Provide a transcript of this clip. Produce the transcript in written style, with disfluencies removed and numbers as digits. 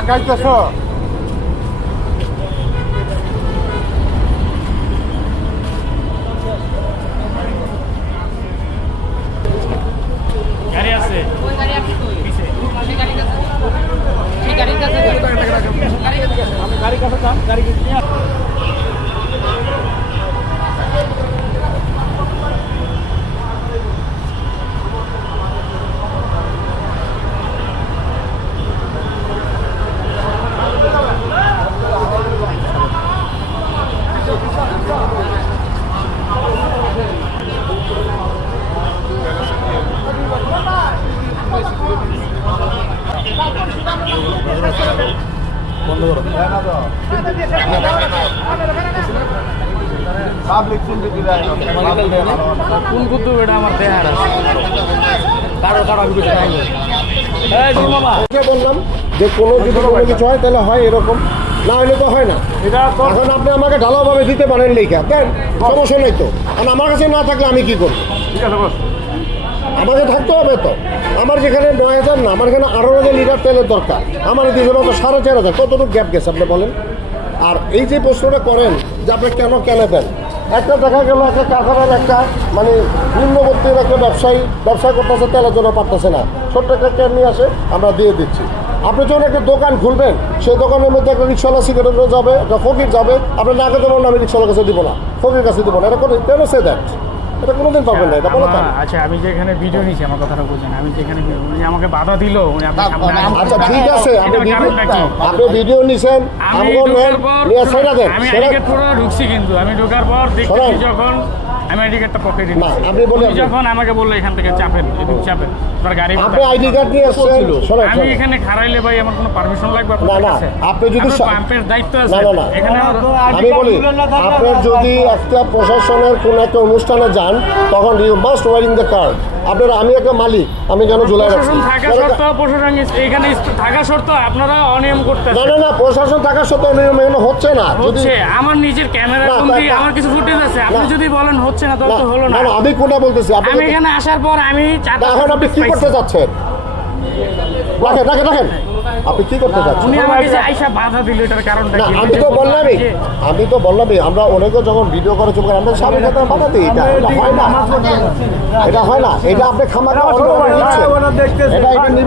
আগাইতেছ গাড়ি আছে ওই গাড়ি আপনি কই সেই গাড়ির কাছে সেই গাড়ির কাছে আমি গাড়ি কাছে যান গাড়ি নিয়ে বন্ধ করো পাবলিক সিম্পিটি দেয় কোন কুদ্দু এটা আমার দেহার আছে কারো কারো আমি কিছু নাই এই জি মামা বললাম যে কোনো যদি কোনো কিছু হয় তাহলে হয় এরকম, না হলে তো হয় না। এটা তো এখন আপনি আমাকে ঢালাওভাবে দিতে পারেন লেখা দেন, সমস্যা নেই তো। আর আমার কাছে না থাকলে আমি কি করব? ঠিক আছে বস। আমাকে থাকতে হবে তো। আমার যেখানে ৯,০০০ না, আমার এখানে ১৮,০০০ লিটার তেলের দরকার, আমার দিয়েছে মাত্র ৪,৫০০। কতটুকু গ্যাপ গেছে আপনি বলেন? আর এই যে প্রশ্নটা করেন যে আপনি কেন দেন, একটা দেখা গেল একটা কারখানার একটা মানে নিম্নবর্তীর একটা ব্যবসা করতেছে, তেলের জন্য পারতেছে না, ছোট্ট একটা ক্যান নিয়ে আসে, আমরা দিয়ে দিচ্ছি। আপনি যখন একটা দোকান খুলবেন, সেই দোকানের মধ্যে একটা রিক্সাওয়ালা সিগারেট যাবে, একটা ফকির যাবে, আপনি না খেতে পারবেন, আমি রিক্সাওয়ালার কাছে দিব না, ফকির কাছে দিব না। এটা কোনো কেন সে দ্যাট? এটা কোনোদিন পাবেন না, এটা বলো কেন? আচ্ছা আমি যেখানে ভিডিও নিছি আমার কথাটা বুঝেন, আমি যেখানে উনি আমাকে বাধা দিল, উনি আপনার সামনে আচ্ছা ঠিক আছে, আপনি ভিডিও নিছেন, আমি আমগো নেন, নিয়ে ছেড়ে দেন। আমি এদিকে পুরো ঢুকছি, কিন্তু আমি ঢোকার পর দেখছি যখন আমি আইডি কার্ডটা পকেটে না, আপনি বলে যখন আমাকে বললো এখান থেকে চাপেন, এদিকে চাপেন, আপনার গাড়ি আপনি আইডি কার্ড নিয়ে আসছেন, শোনেন আমি এখানে খারাইলে ভাই আমার কোনো পারমিশন লাগবে না না, আপনি যদি পাম্পের দায়িত্ব আছে না না না, এখানে আমি বলি আপনার যদি একটা প্রশাসনের কোনো একটা অনুষ্ঠানে যান, তখন you must wearing the card. আপনার আমি একটা মালিক, আমি কেন ঝুলাই রাখছি? প্রশাসন এখানে থাকা সত্ত্বেও আপনারা অনিয়ম করতেছেন। না না না, প্রশাসন থাকা সত্ত্বেও অনিয়ম এখানে হচ্ছে না। যদি হচ্ছে, আমার নিজের ক্যামেরা বন্দি, আমার কিছু ফুটেজ আছে, আপনি যদি বলেন হচ্ছে না তবে তো হলো না। না আমি কোনটা বলতেছি, আমি এখানে আসার পর আমি এখন আপনি কি করতে যাচ্ছেন? রাখেন, আপনি কি করতে যাচ্ছেন? উনি আমাকে যে আইসা বাধা দিল, এটার কারণটা না কি? আমি তো বললামই আমরা অনেকে যখন ভিডিও করে চুপ করে আমরা সামনে কথা বাধা দিই, এটা হয় না, এটা হয় না, এটা আপনি খামাকা দেখতেছে এটা